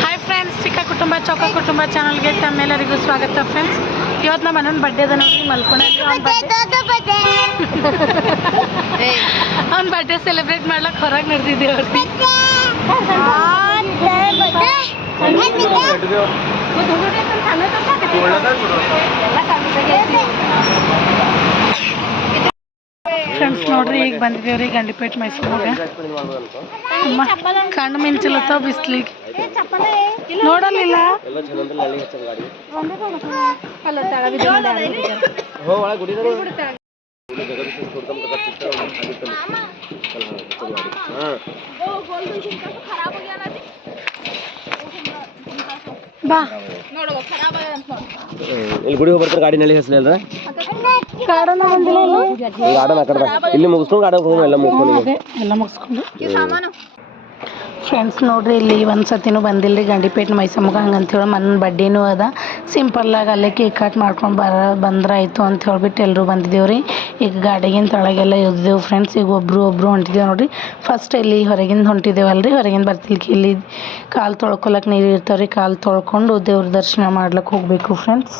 Hi friends ಚಿಕ್ಕ ಕುಟುಂಬ ಚೌಕ ಕುಟುಂಬ ಚಾನಲ್ಗೆ ತಮ್ಮೆಲ್ಲರಿಗೂ ಸ್ವಾಗತ ಫ್ರೆಂಡ್ಸ್ ಇವತ್ತು ನಮ್ಮ ಅಣ್ಣನ ಬರ್ಡೇ ಅದ ನೋಡ್ರಿ ಮಲ್ಕೊಂಡಿದ್ವಿ ಅವ್ನ ಬರ್ಡೆ ಸೆಲೆಬ್ರೇಟ್ ಮಾಡ್ಲಕ್ಕೆ ಹೊರಗೆ ನಡೆದಿದ್ದೀವಿ ಅವ್ರಿಗೆ ಫ್ರೆಂಡ್ಸ್ ನೋಡ್ರಿ, ಈಗ ಬಂದಿದ್ದೇವ್ರಿ ಗಂಡಿಪೇಟ್ ಮೈಸೂರಿಗೆ ಅಮ್ಮ ಕಣ್ಣು ಮಿಂಚಲತ್ತವ ಬಿಸ್ಲಿಗೆ? ನೋಡಲಿಲ್ಲ? ಬಾ. ಇಲ್ಲಿ ಗುಡಿ ಹೋಗಿ ಗಾಡಿನಲ್ಲಿ ಗಾಡಿ ನಲ್ಲಿ ಗಾರ್ಡನ್ ಆ ಕಡೆ ಬಾ. ಇಲ್ಲಿ ಮುಗಿಸ್ಕೊಂಡು ಗಾರ್ಡನ್ ಹೋಗೋಣ ಎಲ್ಲ ಮುಗಿಸ್ಕೊಂಡು ಎಲ್ಲ ಮುಗಿಸ್ಕೊಂಡು. ಫ್ರೆಂಡ್ಸ್ ನೋಡ್ರಿ ಇಲ್ಲಿ ಒಂದು ಸತಿನೂ ಬಂದಿಲ್ಲ ರೀ ಗಂಡಿಪೇಟ್ ಮೈಸಮ್ಮಗ ಹಂಗಂತೇಳಿ ಮನ್ ಬಡ್ಡಿನೂ ಅದ. ಸಿಂಪಲ್ಲಾಗಿ ಅಲ್ಲೇ ಕೇಕ್ ಕಟ್ ಮಾಡ್ಕೊಂಡು ಬರ ಬಂದ್ರೆ ಆಯಿತು ಅಂತ ಹೇಳ್ಬಿಟ್ಟು ಎಲ್ಲರೂ ಬಂದಿದ್ದೇವೆ ರೀ ಈಗ ಗಾಡಿಗಿನ ತಳಗೆಲ್ಲ ಇದ್ದೆವು ಫ್ರೆಂಡ್ಸ್ ಈಗ ಒಬ್ಬರು ಒಬ್ಬರು ಹೊಂಟಿದ್ದೇವೆ ನೋಡ್ರಿ. ಫಸ್ಟ್ ಇಲ್ಲಿ ಹೊರಗಿಂದ ಹೊಂಟಿದ್ದೇವಲ್ಲ ರೀ ಹೊರಗಿಂದ ಬರ್ತಿಲ್ಕಿ ಇಲ್ಲಿ ಕಾಲು ತೊಳ್ಕೊಳಕ್ಕೆ ನೀರು ಇರ್ತಾವೆ ರೀ ಕಾಲು ತೊಳ್ಕೊಂಡು ದೇವ್ರ ದರ್ಶನ ಮಾಡ್ಲಿಕ್ಕೆ ಹೋಗಬೇಕು friends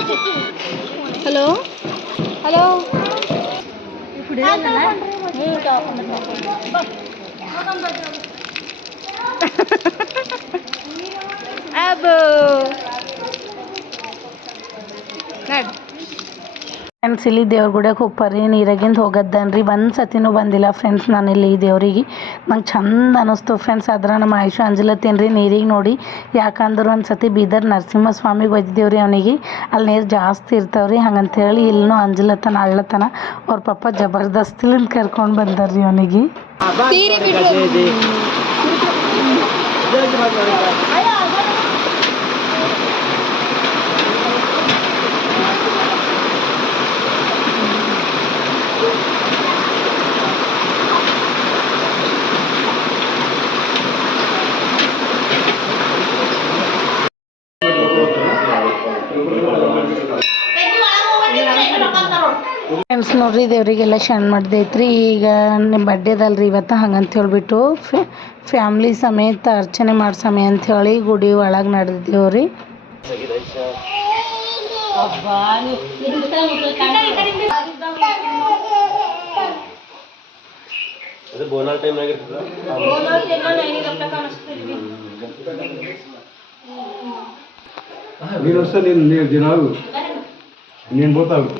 Hello? Hello? Abu. Friends ಇಲ್ಲಿ ದೇವ್ರ ಗುಡಿಯಾಗ ಹೋಗ್ಬರ್ರಿ ನೀರಾಗಿಂದ ಹೋಗದ್ದನ್ರಿ. ಒಂದು ಸತಿನೂ ಬಂದಿಲ್ಲ ಫ್ರೆಂಡ್ಸ್ ನಾನು ಇಲ್ಲಿ ಈ ದೇವ್ರಿಗೆ. ನಂಗೆ ಚಂದ ಅನಿಸ್ತು ಫ್ರೆಂಡ್ಸ್ ಆದ್ರೆ ನಮ್ಮ ಆಯುಷು ಅಂಜಲತ್ತೀನಿ ರೀ ನೀರಿಗೆ ನೋಡಿ. ಯಾಕಂದ್ರೆ ಒಂದು ಸತಿ ಬೀದರ್ ನರಸಿಂಹ ಸ್ವಾಮಿಗೆ ಒಯ್ದಿದ್ದೇವ್ರಿ ಅವನಿಗೆ. ಅಲ್ಲಿ ನೀರು ಜಾಸ್ತಿ ಇರ್ತಾವ್ರಿ ಹಂಗಂತೇಳಿ ಇಲ್ಲೂ ಅಂಜಲತನ ಅಳ್ಳತನ ಅವ್ರ ಪಪ್ಪ ಜಬರ್ದಸ್ತಿಲಿಂದ ಕರ್ಕೊಂಡು ಬಂದಾರ್ರಿ ಅವನಿಗೆ ಫ್ರೆಂಡ್ಸ್ ನೋಡ್ರಿ ದೇವರಿಗೆಲ್ಲ ಶಣ್ ಮಾಡ್ದೈತ್ರಿ. ಈಗ ನಿಮ್ಮ ಬಡ್ಡೆದಲ್ರಿ ಇವತ್ತು ಹಂಗಂತ ಹೇಳಿಬಿಟ್ಟು ಫ್ಯಾಮ್ಲಿ ಸಮೇತ ಅರ್ಚನೆ ಮಾಡೋ ಸಮಯ ಅಂತ ಹೇಳಿ ಗುಡಿ ಒಳಗೆ ನಡೆದೇವ್ರಿ ನೀನು ಟೈಮ್ ನೀನು నేను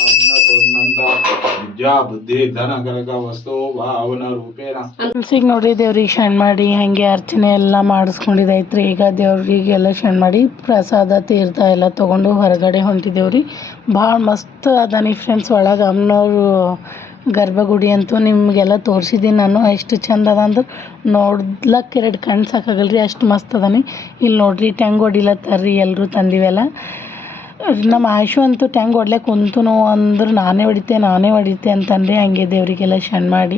ವಿದ್ಯಾ ಬುದ್ಧಿ ಧನ ಗಲಗ ವಸ್ತು ಭಾವನ ನೋಡ್ರಿ ದೇವ್ರಿಗೆ ಶಣ್ ಮಾಡಿ, ಹಂಗೆ ಅರ್ಚನೆ ಎಲ್ಲ ಮಾಡಿಸ್ಕೊಂಡಿದೈತ್ರಿ ಈಗ ದೇವ್ರಿಗೆಲ್ಲ ಶಣ್ ಮಾಡಿ, ಪ್ರಸಾದ, ತೀರ್ಥ ಎಲ್ಲ ತೊಗೊಂಡು ಹೊರಗಡೆ ಹೊಂಟಿದೇವ್ರಿ. ಭಾಳ ಮಸ್ತ್ ಅದ ಫ್ರೆಂಡ್ಸ್ ಒಳಗೆ. ಅಮ್ಮನವರು ಗರ್ಭಗುಡಿ ಅಂತೂ ನಿಮಗೆಲ್ಲ ತೋರಿಸಿದ್ದೀನಿ ನಾನು. ಎಷ್ಟು ಚಂದ ಅದ ಅಂದ್ರೆ ನೋಡ್ಲಕ್ಕೆ ಎರಡು ಕಣ್ಣು ಸಾಕಾಗಲ್ರಿ, ಅಷ್ಟು ಮಸ್ತ್ ಅದಾನಿ. ಇಲ್ಲಿ ನೋಡ್ರಿ, ಟೆಂಗ್ ಹೊಡಿಲತ್ತಾರ್ರಿ ಎಲ್ಲರೂ ತಂದಿವೆಲ್ಲ. ನಮ್ಮ ಆಯುಷು ಅಂತೂ ಟ್ಯಾಂಗ್ ಹೊಡ್ಲಿಕ್ಕೆ ಕುಂತುನು ಅಂದ್ರೆ ನಾನೇ ಹೊಡಿತೆ ನಾನೇ ಹೊಡಿತೆ ಅಂತಂದ್ರೆ ಹಂಗೆ ದೇವರಿಗೆಲ್ಲ ಶಣ್ ಮಾಡಿ.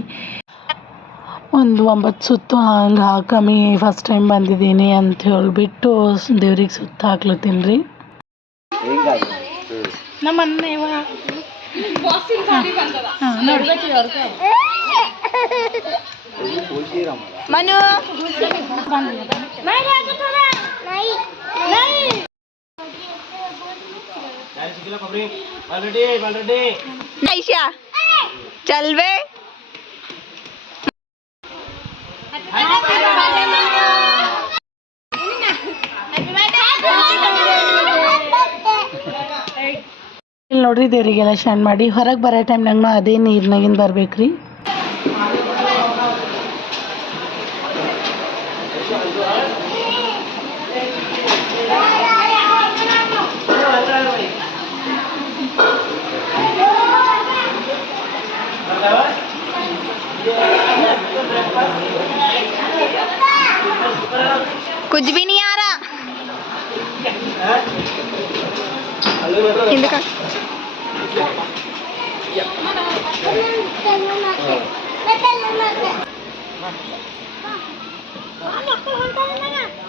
ಒಂದು ಒಂಬತ್ತು ಸುತ್ತು ಹಂಗೆ ಹಾಕಮ್ಮಿ ಫಸ್ಟ್ ಟೈಮ್ ಬಂದಿದ್ದೀನಿ ಅಂತ ಹೇಳಿಬಿಟ್ಟು ದೇವ್ರಿಗೆ ಸುತ್ತ ಹಾಕ್ಲತ್ತೀನಿ ರೀ ನಮ್ಮ ಅಣ್ಣ ಇವ. ಹಾಂ ಚಲ್ವೆ. ಇಲ್ಲಿ ನೋಡ್ರಿ ದೇವರಿಗೆಲ್ಲ ಶಾನ್ ಮಾಡಿ. ಹೊರಗೆ ಬರೋ ಟೈಮ್ನಾಗ ಅದೇ ನೀರ್ನಾಗಿಂದ ಬರ್ಬೇಕ್ರಿ. कुछ भी नहीं आ रहा इनका मैं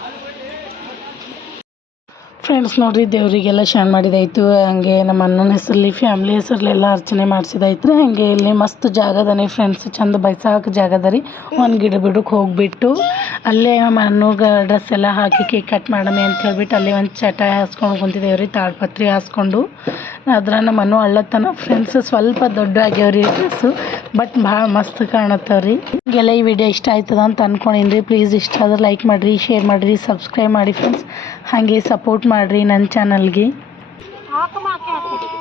ಫ್ರೆಂಡ್ಸ್ ನೋಡಿರಿ, ದೇವರಿಗೆಲ್ಲ ಶಾನ್ ಮಾಡಿದಾಯ್ತು. ಹಂಗೆ ನಮ್ಮ ಅಣ್ಣನ ಹೆಸರಲ್ಲಿ ಫ್ಯಾಮ್ಲಿ ಹೆಸರಲ್ಲೆಲ್ಲ ಅರ್ಚನೆ ಮಾಡಿಸಿದಾಯ್ತು ಹಂಗೆ ಇಲ್ಲಿ ಮಸ್ತ್ ಜಾಗ ಫ್ರೆಂಡ್ಸ್ ಚಂದ ಬೈಸಾಕ ಜಾಗ ಅದ ರೀ. ಒಂದು ಗಿಡ ಬಿಡಕ್ಕೆ ಹೋಗ್ಬಿಟ್ಟು, ಅಲ್ಲೇ ನಮ್ಮ ಅಣ್ಣಗೆ ಡ್ರೆಸ್ ಎಲ್ಲ ಹಾಕಿ ಕೇಕ್ ಕಟ್ ಮಾಡಮೆ ಅಂತ ಹೇಳ್ಬಿಟ್ಟು ಅಲ್ಲೇ ಒಂದು ಚಟ ಹಾಸ್ಕೊಂಡು ಕುಂತಿದ್ದೇವೆ ರೀ ತಾಡ್ಪತ್ರಿ ಹಾಸ್ಕೊಂಡು. ಅದ್ರ ನಮ್ಮ ಅಣ್ಣ ಅಳ್ಳತನ. ಫ್ರೆಂಡ್ಸ್ ಸ್ವಲ್ಪ ದೊಡ್ಡ ಆಗ್ಯಾವ್ರಿ ಡ್ರೆಸ್ಸು ಬಟ್ ಭಾಳ ಮಸ್ತ್ ಕಾಣತ್ತವ ರೀ ಹಿಂಗೆಲ್ಲ ಈ ವಿಡಿಯೋ ಇಷ್ಟ ಆಯ್ತದ ಅಂತ ಅನ್ಕೊಂಡಿನಿ ರೀ ಪ್ಲೀಸ್ ಇಷ್ಟ ಆದ್ರೆ ಲೈಕ್ ಮಾಡಿರಿ ಶೇರ್ ಮಾಡಿರಿ ಸಬ್ಸ್ಕ್ರೈಬ್ ಮಾಡಿ ಫ್ರೆಂಡ್ಸ್ ಹಂಗೆ ಸಪೋರ್ಟ್ ಮಾಡ್ರಿ ನನ್ನ ಚಾನಲ್ಗೆ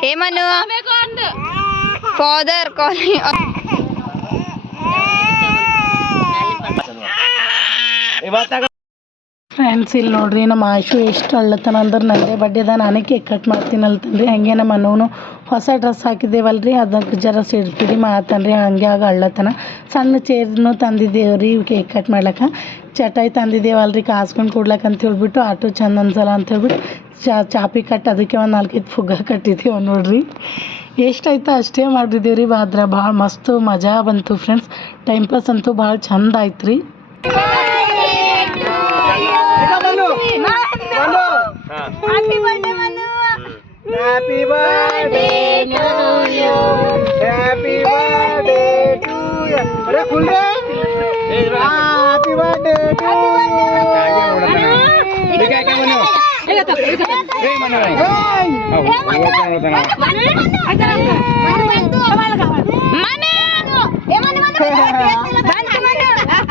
ಏಮನು ಫಾದರ್ ಕಾಲಿ ಫ್ರೆಂಡ್ಸ್ ಇಲ್ಲಿ ನೋಡ್ರಿ, ನಮ್ಮ ಆಶು ಎಷ್ಟು ಅಳ್ಳತನ ಅಂದ್ರೆ ನಂದೇ ಬಡ್ಡೆದ ನಾನೇ ಕೇಕ್ ಕಟ್ ಮಾಡ್ತೀನಿ ಅಲ್ತನ್ರಿ ಹಂಗೆ ನಮ್ಮ ಅಣ್ಣವನು ಹೊಸ ಡ್ರೆಸ್ ಹಾಕಿದ್ದೇವಲ್ರಿ. ಅದಕ್ಕೆ ಜರ ಸಿಡ್ಪಿಡಿ ಮಾತನ್ರಿ. ಹಂಗೆ ಆಗ ಅಳ್ಳತನ. ಸಣ್ಣ ಚೇರ್ನು ತಂದಿದ್ದೇವ್ರಿ ಕೇಕ್ ಕಟ್ ಮಾಡ್ಲಕ್ಕ. ಚಟಾಯಿ ತಂದಿದ್ದೇವಲ್ರಿ, ಕಾಸ್ಕೊಂಡು ಕೊಡ್ಲಕ್ಕ ಅಂತ ಹೇಳ್ಬಿಟ್ಟು ಆಟೋ ಚಂದ ಅನ್ಸಲ್ಲ ಅಂತ ಹೇಳ್ಬಿಟ್ಟು ಚಾ, ಚಾಪಿ ಕಟ್ ಅದಕ್ಕೆ ಒಂದು ನಾಲ್ಕೈದು ಫುಗ್ಗ ಕಟ್ಟಿದ್ದೇವೆ ನೋಡ್ರಿ. ಎಷ್ಟಾಯ್ತು ಅಷ್ಟೇ ಮಾಡಿದ್ದೀವಿ ರೀ ಆದ್ರೆ ಭಾಳ ಮಸ್ತು ಮಜಾ ಬಂತು ಫ್ರೆಂಡ್ಸ್ ಟೈಮ್ ಪಾಸ್ ಅಂತೂ ಭಾಳ ಚಂದ ಆಯ್ತು ರೀ ಹ್ಯಾಪಿ ಬರ್ಡೇ ಮನು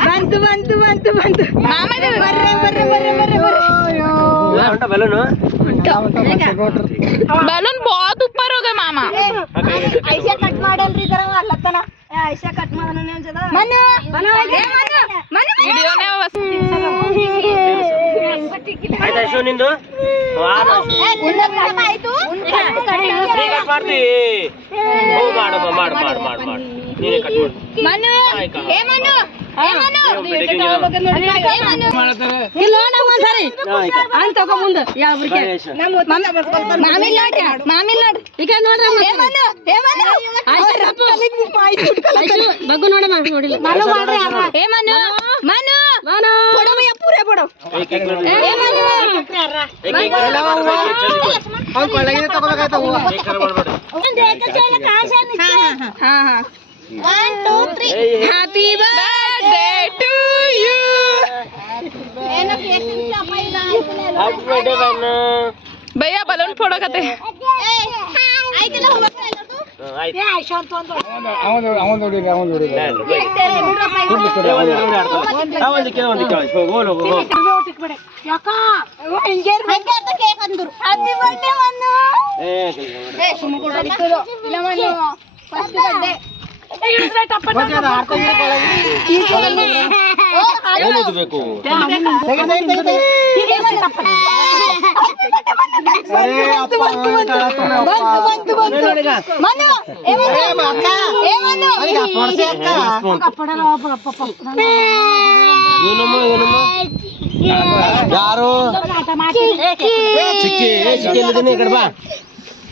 ಬಂತು ಬಂತು ಬಂತು ಬಂತು ಮಾಮದ ಬರ್ರೆ ಬರ್ರೆ ಬರ್ರೆ ಬರ್ರೆ ಬರ್ರೆ ಬಲೂನ್ ಬಹುತ್ ಉಪ್ಪರ್ ಹೋಗ ಮಾಮ ಐಶಾ ಕಟ್ ಮಾಡಲ್ರಿ ಅಲ್ಲತ್ತನ ಮಾಡ್ತೀವಿ ಮಾಡು ಮಾಡು ಮಾಡು ಮಾಡು ಮಾಡು ನೀನೇ ಕಟ್ ಮಾಡು ಮನು ಹೇ ಮನು ಹೇ ಮನು ಇಲ್ಲ ನಾವು ಒಂದ್ಸರಿ ಅಂತ ತಗೋ ಮುಂದೆ ಯಾವ ಗಣೇಶ. ಮಾಮಿ ನೋಡ್ರಿ ಮಾಮಿ ನೋಡ್ರಿ ಈಗ ನೋಡ್ರಿ ಹೇ ಮನು ಹೇ ಮನು ಬಗ್ಗು ನೋಡಮ್ಮ ನೋಡಿಲ್ಲ ಮನು ಮಾಡ್ರಿ ಹೇ ಮನು ಮನು ಮನು ಬಡವ ಯಾ ಪೂರೆ ಮಾಡು. ಏ ಮನು ಮಾಡು. ಕೇಕ್ ಕಟ್ ಮಾಡ್ಬೇಡ. ಹಾ ಹಾ ಒನ್ ಟೂ ತ್ರೀ ಏ, ಏ, happy birthday to you happy birthday bun. Bhaiya balloon ಫೋಡಕತ್ತೆ ಹ್ಮ್, ಆಯ್ತು. ನಾನು, ಬೈ. ಏ, ಒಂದು ರೌಂಡ್ ಆಡ್ತಾರೆ. ಆ, ಒಂದು ಕೆಲ ಒಂದು ಕೆಲ. ಹೋಗು, ಹೋಗು, ಹೋಗು, ಹೋಗು. ಹ್ಯಾಪಿ ಬರ್ಡೇ ಮನ್ನು ಏ, ಕೆಲ್ಸ ಮಾಡು. ಏನ್ ಓದ್ಬೇಕು? ನೋಡಿಗ? ಏನಮ್ಮ ಏನಮ್ಮ ಯಾರು ಚಿಕ್ಕಿ ಏ, ಚಿಕ್ಕಿ ಎಲ್ಲಿದ್ದೀನಿ ಈ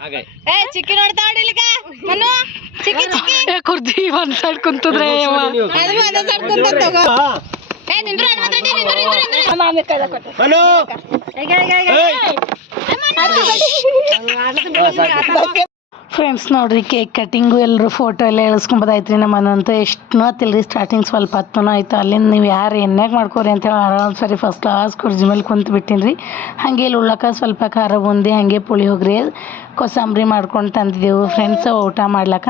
ಹೋಗಿ ಏ ಚಿಕ್ಕಿ ನೋಡ್ತಾ ಹೊಡಿಲಿಕ್ಕ ಮನು ಚಿಕ್ಕಿ ಚಿಕ್ಕಿ ಹೇಗೆ ಫ್ರೆಂಡ್ಸ್ ನೋಡ್ರಿ ಕೇಕ್ ಕಟ್ಟಿಂಗು ಎಲ್ಲರೂ ಫೋಟೋ ಎಲ್ಲ ಎಳಿಸ್ಕೊಂಬೋದಾಯ್ತು ರೀ ನಮ್ಮನ್ನಂತೂ ಎಷ್ಟು ಹೊತ್ತಿಲ್ರಿ ಸ್ಟಾರ್ಟಿಂಗ್ ಸ್ವಲ್ಪ ಹತ್ತುನೂ ಆಯ್ತು. ಅಲ್ಲಿಂದ ನೀವು ಯಾರು ಎಣ್ಣೆಗೆ ಮಾಡ್ಕೋರಿ ಅಂತೇಳಿ ಆರಾಮ್ ಸರಿ ಫಸ್ಟ್ ಕ್ಲಾಸ್ ಕುರ್ಜಿ ಮೇಲೆ ಕುಂತು ಬಿಟ್ಟಿನಿ ರೀ ಹಾಗೆ ಇಲ್ಲಿ ಉಳ್ಳಾಕ ಸ್ವಲ್ಪ ಖಾರ ಬುಂದಿ, ಹಾಗೆ ಪುಳಿಯೋಗರೆ ಕೋಸಂಬರಿ ಮಾಡ್ಕೊಂಡು ತಂದಿದ್ದೆವು ಫ್ರೆಂಡ್ಸ್ ಊಟ ಮಾಡ್ಲಕ್ಕ.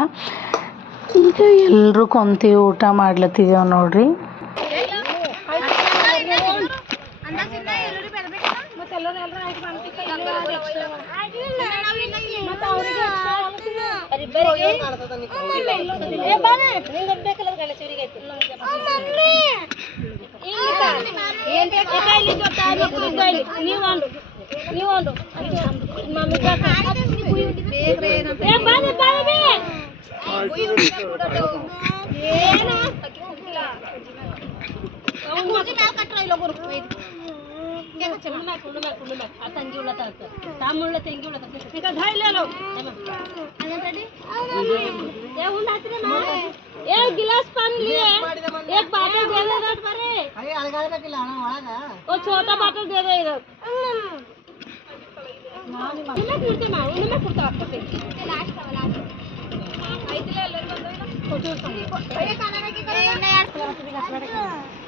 ಈಗ ಎಲ್ಲರೂ ಕುಂತೀವಿ, ಊಟ ಮಾಡ್ಲತ್ತಿದ್ದೆವು ನೋಡ್ರಿ. ಏನು ನಾವು ಕಟ್ಟ್ರ ಇಲ್ಲ అతను అంగి ఉళ్ళ తమ్ముళ్ళ తెంగి ఉళ్ళ ఇంకా ధైర్యాలు ఏ गिलास पानी लिए एक बाटल दे दे रट परे अरे अलगा का खिलाना वाला का वो छोटा बाटल दे दे इधर मैं कुर्ते ना उन्हें मैं कुर्ता आपको दे लास्ट का वाला आई दिले अलग बंदो ना फ़ोटो संग अरे काला का की करना यार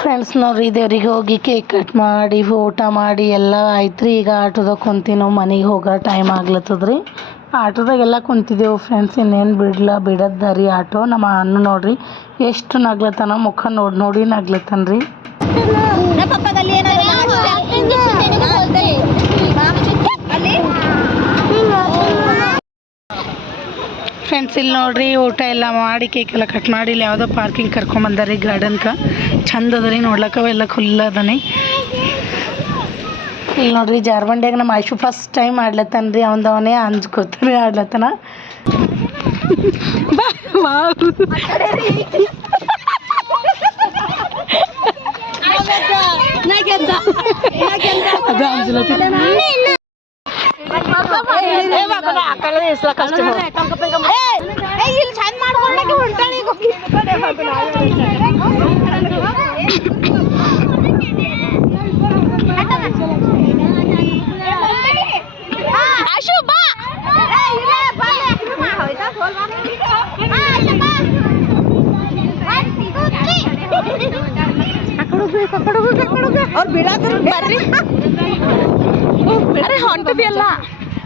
ಫ್ರೆಂಡ್ಸ್ ನೋಡ್ರಿ ದೇವ್ರಿಗೆ ಹೋಗಿ ಕೇಕ್ ಕಟ್ ಮಾಡಿ ಊಟ ಮಾಡಿ ಎಲ್ಲ ಆಯ್ತು ರೀ ಈಗ ಆಟೋದಾಗ ಕುಂತೀವಿ ನಾವು ಮನೆಗೆ ಹೋಗೋ ಟೈಮ್ ಆಗ್ಲತ್ತದ್ರಿ. ಆಟೋದಾಗೆಲ್ಲ ಕುಂತಿದ್ದೆವು ಫ್ರೆಂಡ್ಸ್ ಇನ್ನೇನು ಬಿಡ್ಲ ಬಿಡೋದ ರೀ ಆಟೋ. ನಮ್ಮ ಅಣ್ಣ ನೋಡ್ರಿ ಎಷ್ಟು ನಗ್ಲತ್ತಾನ ಮುಖ ನೋಡಿ ನೋಡಿ ನಗ್ಲತ್ತಾನ ರೀ ಫ್ರೆಂಡ್ಸ್ ಇಲ್ಲಿ ನೋಡ್ರಿ ಊಟ ಎಲ್ಲ ಮಾಡಿ ಕೇಕ್ ಎಲ್ಲ ಕಟ್ ಮಾಡಿ ಇಲ್ಲಿ ಯಾವುದೋ ಪಾರ್ಕಿಂಗ್ ಕರ್ಕೊಂಬಂದಾರಿ ಗಾರ್ಡನ್ಕ ಚಂದ ಅದ ರೀ ನೋಡ್ಲಕ್ಕ ಎಲ್ಲ ಖುಲ್ಲ ಅದನಿ. ಇಲ್ಲಿ ನೋಡ್ರಿ ಜಾರ್ಬಂಡ್ಯಾಗ ನಮ್ಮ ಆಯ್ಷು ಫಸ್ಟ್ ಟೈಮ್ ಆಡ್ಲತ್ತಾನ. ರೀ ಅವನದವನೇ ಅಂಜ್ಕೋತಾನೆ ಆಡ್ಲತ್ತಾನ ಬಾ ಬಾ ಅದು ಅಂಜಲತ್ತಿನ ಇಲ್ಲಿ ಚಂದ ಮಾಡ್ಕೊಂಡಾಗ ಹೊಂಟಾಳ ಈಗ ಆಶು ಬಾ ಅವ್ರು ಬೀಳಾಕ ಬರ್ರಿ ಅರೆ ಹೊಂಟದಿಯಲ್ಲ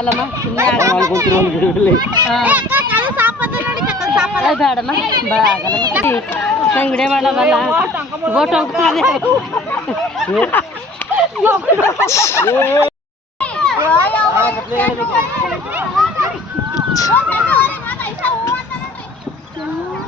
ಆಗಲ್ಲಮ್ಮ ಬೇಡಮ್ಮ ಆಗಲ್ಲ ನಂಗೆ ವಿಡಿಯೋ ಮಾಡಲ್ಲ ಗೋಟ್ ಹೋಗ್ತದೆ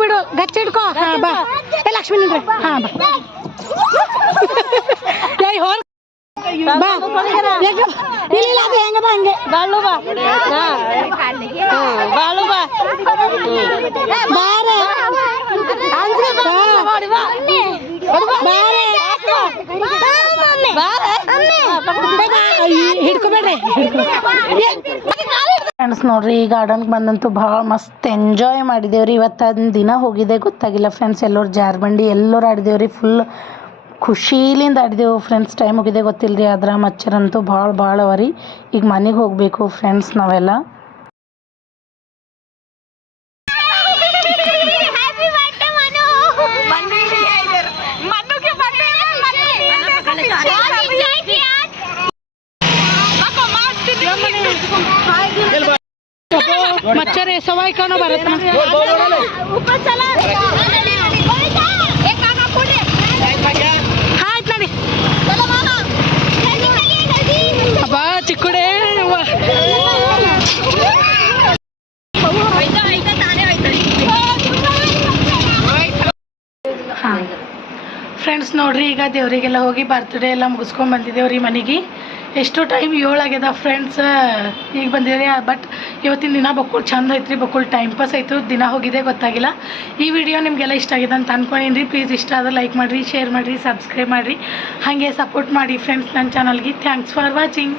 ಬಿಡು ಗಚ್ಚಿಡ್ಕೋ ಹಾ ಬಾ ಲಕ್ಷ್ಮೀ ಹಾ ಬಾ ಹೋರ್ ಬಾ. ಯಾಕೆ? ಇಲ್ಲ ಇಲ್ಲ ಅದು ಹೆಂಗ ಬಾ ಹಂಗೆ. ಬಾಳು ಬಾ. ಬಾಳು ಬಾ. ಬಾರೆ. ಅಂಜ್ರೆ ಬಾ. ಬಾರೆ. ಹಿಡ್ಕೊಬೇಡ್ರಿ. ಫ್ರೆಂಡ್ಸ್ ನೋಡ್ರಿ ಈ ಗಾರ್ಡನ್ಗೆ ಬಂದಂತೂ ಭಾಳ ಮಸ್ತ್ ಎಂಜಾಯ್ ಮಾಡಿದೇವ್ರಿ. ಇವತ್ತೊಂದು ದಿನ ಹೋಗಿದೆ ಗೊತ್ತಾಗಿಲ್ಲ. ಫ್ರೆಂಡ್ಸ್ ಎಲ್ಲರೂ ಜಾರ್ಬಂಡಿ ಎಲ್ಲರೂ ಆಡಿದೇವ್ರಿ. ಫುಲ್ ಖುಷಿಲಿಂದ ಆಡಿದೆವು ಫ್ರೆಂಡ್ಸ್ ಟೈಮ್ ಮುಗಿದೆ ಗೊತ್ತಿಲ್ಲರಿ ಆದ್ರೆ ಮಚ್ಚರಂತೂ ಭಾಳ ಭಾಳ ಅವ ರೀ ಈಗ ಮನೆಗೆ ಹೋಗಬೇಕು ಫ್ರೆಂಡ್ಸ್ ನಾವೆಲ್ಲ ಮಚ್ಚರೇ ಸವಾಯ್ಕೊಂಡು ಬರುತ್ತೆ ಅಬ್ಬಾ ಚಿಕ್ಕುಡೆ ಫ್ರೆಂಡ್ಸ್ ನೋಡ್ರಿ ಈಗ ದೇವರಿಗೆಲ್ಲ ಹೋಗಿ ಬರ್ತ್ಡೇ ಎಲ್ಲ ಮುಗಿಸ್ಕೊಂಡ್ ಬಂದಿದ್ದೇವ್ರಿ ಮನೆಗೆ. ಎಷ್ಟು ಟೈಮ್ ಏಳು ಆಗ್ಯದ ಫ್ರೆಂಡ್ಸ್ ಈಗ ಬಂದಿದೆ ಬಟ್ ಇವತ್ತಿನ ದಿನ ಬಕ್ಕುಳ್ ಚಂದ ಐತ್ರಿ ಬಕ್ಕುಳ್ ಟೈಮ್ ಪಾಸ್ ಆಯಿತು, ದಿನ ಹೋಗಿದೆ, ಗೊತ್ತಾಗಿಲ್ಲ. ಈ ವಿಡಿಯೋ ನಿಮಗೆಲ್ಲ ಇಷ್ಟ ಆಗಿದೆ ಅಂತ ಅನ್ಕೊಂಡೀನಿ ರೀ ಪ್ಲೀಸ್ ಇಷ್ಟ ಆದ್ರೆ ಲೈಕ್ ಮಾಡಿರಿ ಶೇರ್ ಮಾಡಿರಿ ಸಬ್ಸ್ಕ್ರೈಬ್ ಮಾಡಿರಿ. ಹಾಗೆ ಸಪೋರ್ಟ್ ಮಾಡಿ ಫ್ರೆಂಡ್ಸ್ ನನ್ನ ಚಾನಲ್ಗೆ ಥ್ಯಾಂಕ್ಸ್ ಫಾರ್ ವಾಚಿಂಗ್